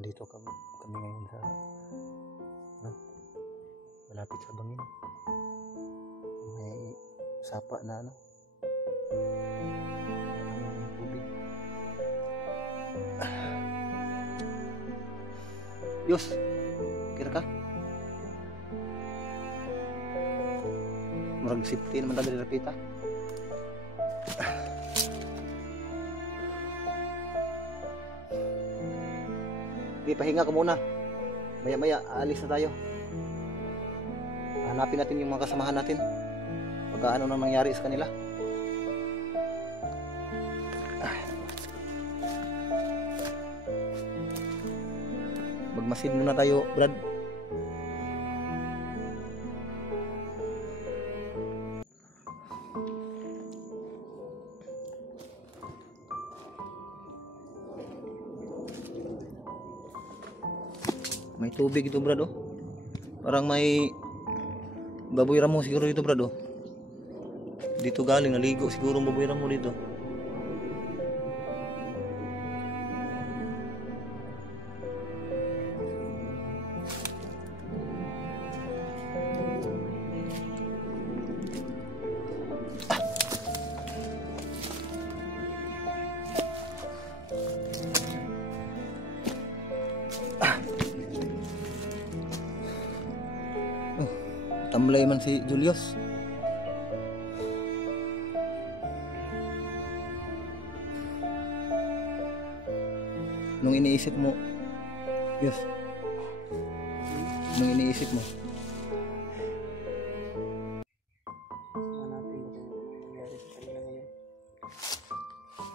Nandito kami ngayon sa malapit sa bangin. May sapa na tubig. Yus, kira ka? Murag safety naman tayo dari rapita. Okay, pahinga ka muna. Maya-maya, aalis na tayo. Hanapin natin yung mga kasamahan natin. Pagka ano nang nangyari sa kanila. Magmasid muna tayo, Brad. May tubig ito, Brad, oh. Parang may baboy ramo siguro dito, Brad, oh. Dito galing, naligo siguro ang baboy ramo dito. Tamlay man si Julius. Nung iniisip mo, Yus, nung iniisip mo,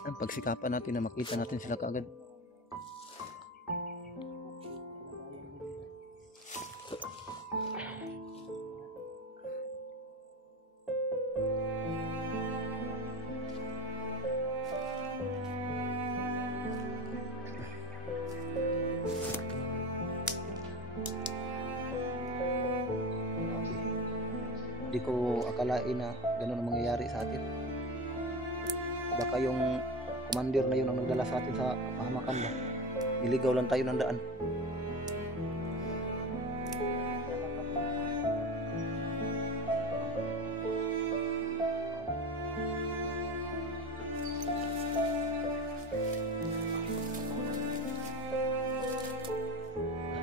ang pagsikapan natin na makita natin sila kaagad. Hindi ko akalain na gano'n ang mangyayari sa atin. Baka yung commander na yun ang nagdala sa atin sa pahamakan ba. Niligaw lang tayo ng daan.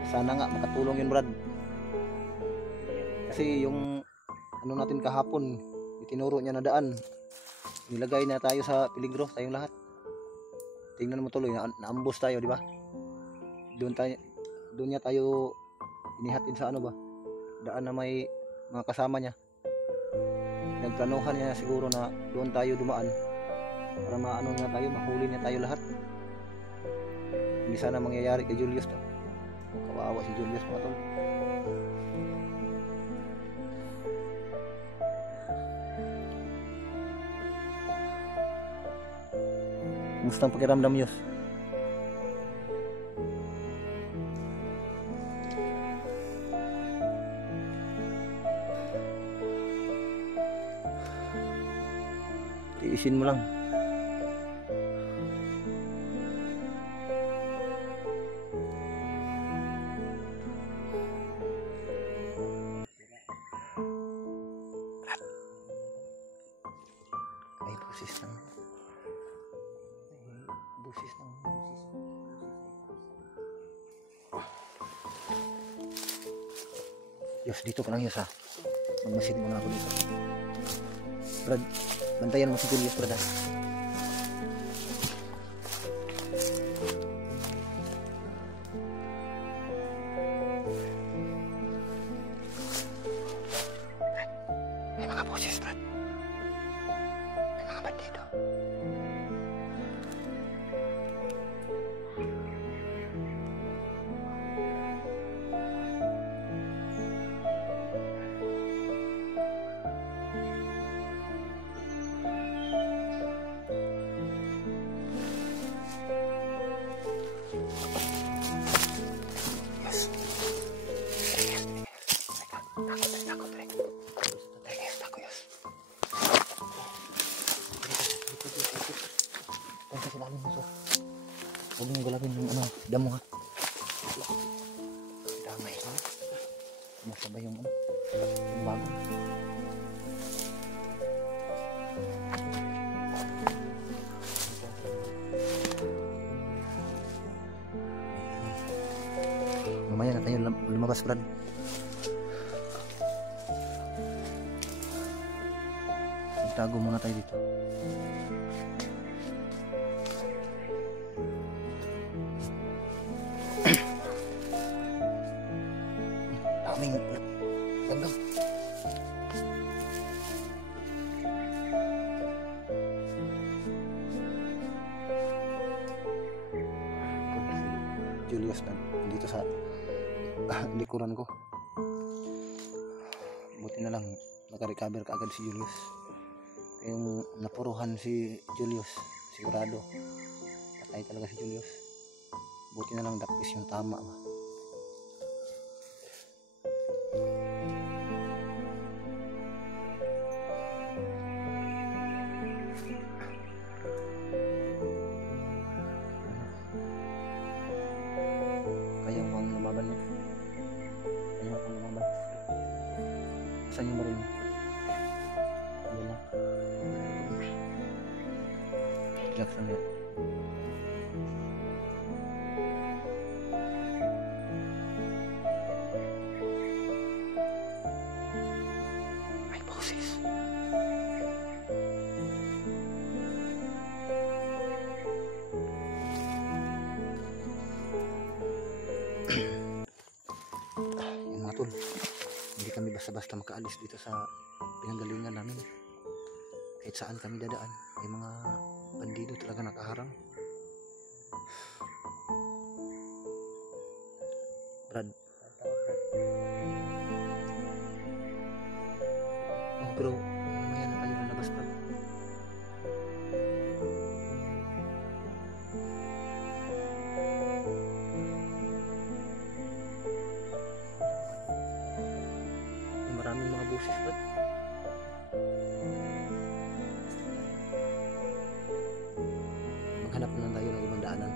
Sana nga makatulong yun, Brad. Kasi yung ano natin kahapon, itinuro niya na daan, nilagay na tayo sa peligro, tayong lahat. Tingnan mo tuloy, naambos tayo, di ba? Doon niya tayo inihatid sa ano ba, daan na may mga kasama niya. Nagplanuhan niya siguro na doon tayo dumaan para maano niya tayo, mahuli niya tayo lahat. Hindi sana mangyayari kay Julius to. Kawawa si Julius, mga tol. Kumusta ang pakiramdam, Yus? Tiisin mo lang. May busis lang. Yus, dito ka lang, Yus, ha. Magmasid muna ako dito. Brad, bantayan mo si Julius, Brad, ha. May mga boses, Brad. May mga bandido. Huwag mong galawin yung damo, ha. Sabay yung ano, yung bago. Mamaya na tayo lumabas, Brad. Tago muna tayo dito. Daming gandang. Julius na dito sa likuran ko. Buti na lang naka-recover kaagad si Julius. Yung napuruhan si Julius, sigurado patay talaga si Julius. Buti na lang dakis yung tama ba. Kaya mo ang lumaban niya. Kaya mo ang lumaban. Saan yung maril mo? Ayan lang. Relax lang yan. Ay, boses. Yan mga tol. Hindi kami basta-basta makaalis dito sa pinanggalingan namin. Kahit saan kami dadaan, may mga bandido talaga nakaharang. Brad. Oh, pero mamaya na tayo lalabas, Brad. May maraming mga buses, Brad. Maghanap na lang tayo ng ibang daanan.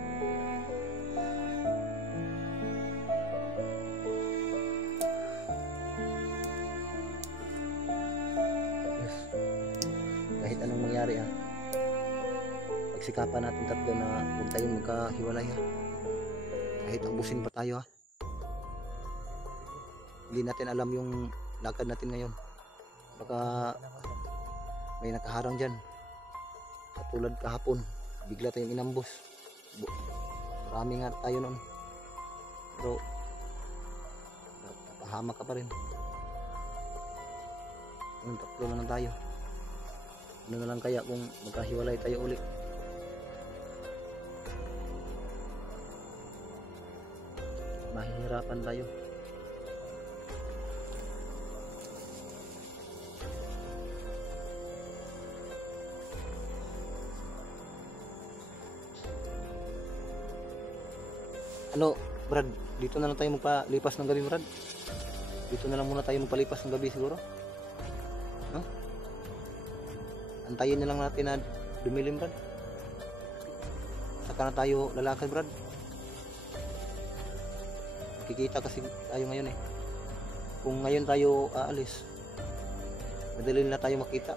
Yes. Kahit anong mangyari pagsikapan natin tatlo na huwag tayong magkahiwalay kahit abusin pa tayo Hindi natin alam yung lakad natin ngayon. Baka may nakaharang dyan. Katulad kahapon, bigla tayong inambos. Marami nga tayo noon. Pero napahamak ka pa rin. Yung tatlo na lang tayo. Ano na lang kaya kung magkahiwalay tayo ulit? Mahihirapan tayo. Ano, Brad, dito na lang tayo magpalipas ng gabi, Brad. Dito na lang muna tayo magpalipas ng gabi siguro. Huh? Antayin na lang natin na dumilim, Brad. Saka na tayo lalakad, Brad. Kikita kasi tayo ngayon eh. Kung ngayon tayo aalis, madali na tayo makita.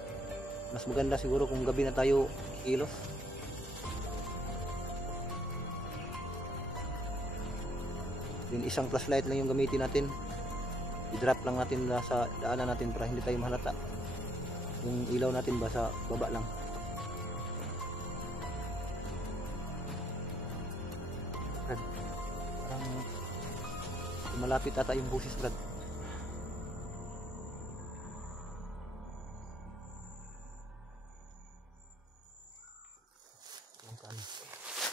Mas maganda siguro kung gabi na tayo kilos. Then isang flashlight lang yung gamitin natin. I-drop lang natin sa daanan natin para hindi tayo mahalata. Yung ilaw natin ba sa baba lang. Brad, parang malapit ata yung busis, Brad.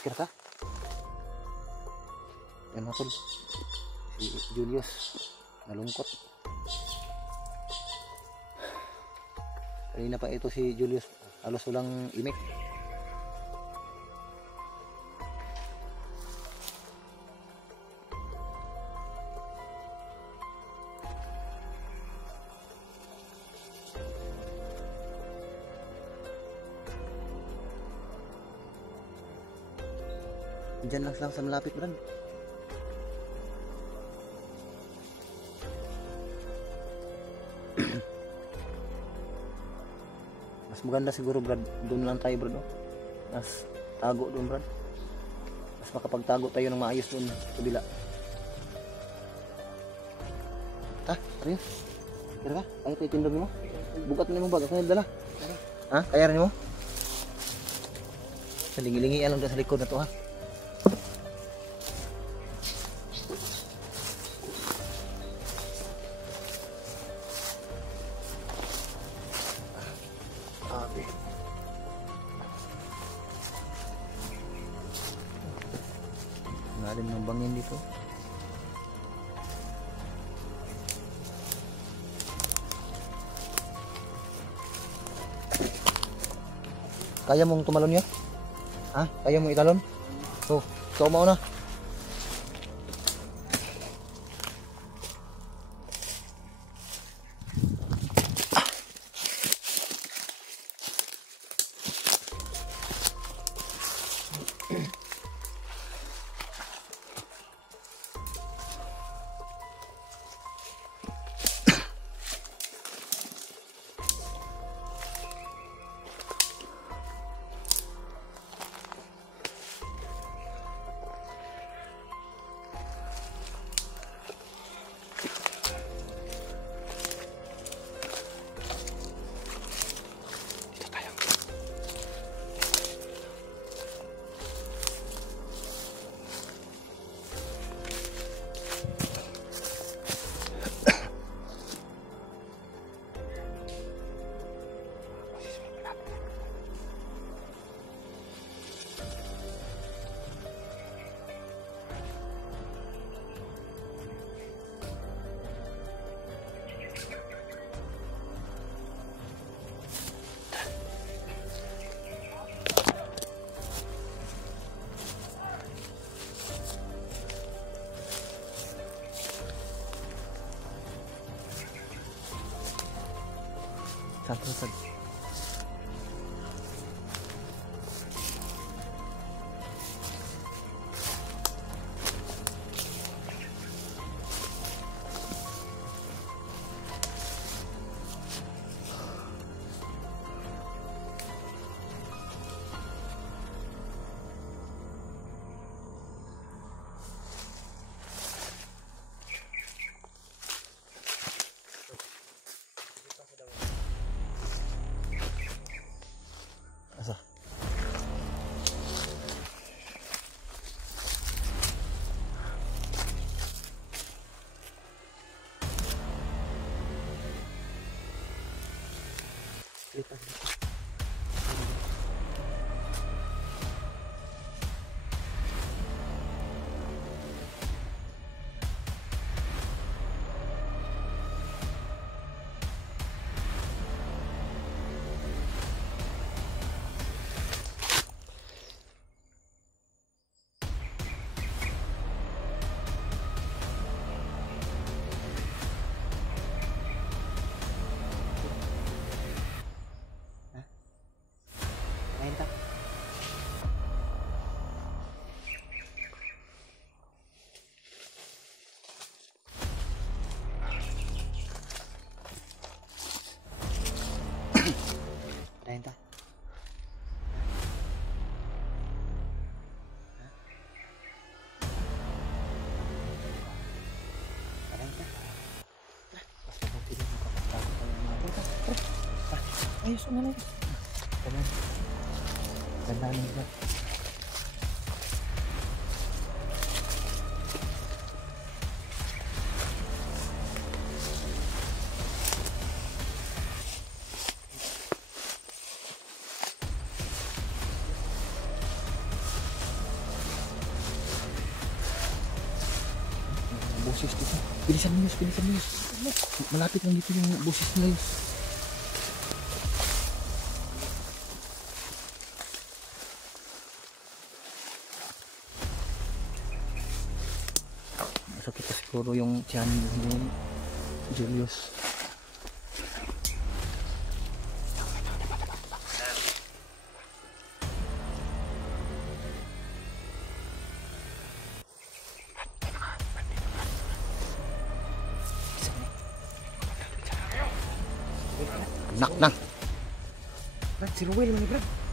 Kira ka? Yan mga tol, si Julius nalungkot. Kanina pa ito si Julius halos walang imik. Diyan lang sa malapit, Brad. Mas maganda siguro Brad, doon lang tayo Brad, no? Mas tago doon Brad. Mas makapagtago tayo ng maayos doon sa kabila. Ha? Ano yun? Kaya ka? Kaya tayo tindog mo? Bukat mo na yung bag. Ako na dala. Ha? Kaya rin mo? Salingi-lingi lang doon sa likod na to ha. Lalim ng bangin dito. Kaya mong tumalon yun? Ha? Kaya mong italon? So, ikaw mauna. Satu. Asa? Renta. Ayos mo na. Ganda nila. Busis dito. Bilisan mo, bilisan mo. Malapit lang dito yung busis nila. Masakit na siguro yung tiyan ni Julius. Nak. Brad, si Ruel man ni Brad.